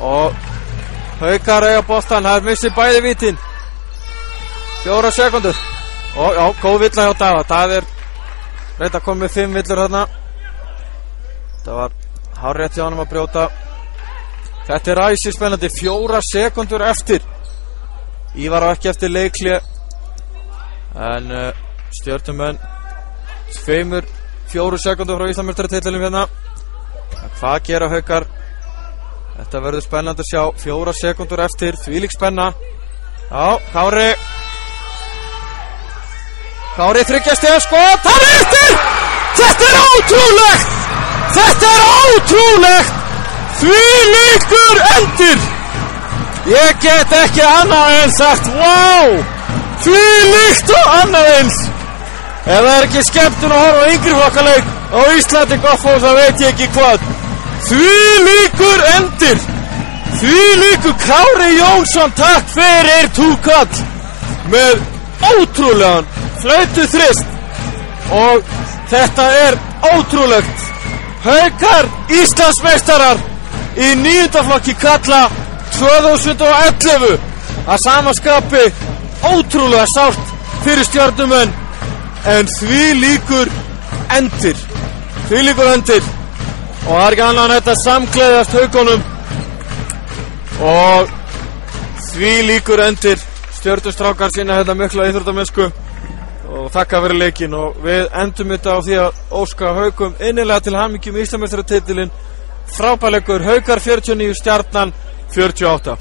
og Haukar eiga boltan, það missir bæði vítin. 4 sekúndur og já, góð villa hjá Daða. Það er reynt að koma með 5 villur þarna. Það var hárrétt hjá honum að brjóta. Þetta er æsi spennandi, 4 sekúndur eftir. Ívar á ekki eftir leikli en Stjörnumenn 4 sekúndur frá Íslandsmeistaratitlinum hérna. Hvað gera Haukar? Þetta verður spennandi að sjá. 4 sekúndur eftir, þvílík spenna. Já, Kári 3 stiga skot, hann er eftir! Þetta er ótrúlegt! Þetta er ótrúlegt! Þvílíkur endir! Ég get ekki annað en sagt, wow! Þvílíkt og annað eins! Ef það er ekki skemmtun að horfa á yngri flokkaleik á Íslandi Goffós, það veit ég ekki hvað. Þvílíkur endir! Þvílíkur Kári Jónsson, takk fyrir túkall með ótrúlegan flautu þrist og þetta er ótrúlegt. Haukar Íslandsmeistarar í 9. flokki karla 2011 að samaskapi ótrúlega sárt fyrir Stjörnumenn en þvílíkur endir og það er ekki annað en þetta samgleðast Haukunum og þvílíkur endir. Stjörnustrákar sína þetta mikla íþróttamennsku og þakka fyrir leikinn og við endum þetta á því að óska Haukum innilega til hamingju með Íslandsmeistaratitilinn. Frábærleikur, Haukar 49, Stjarnan 48.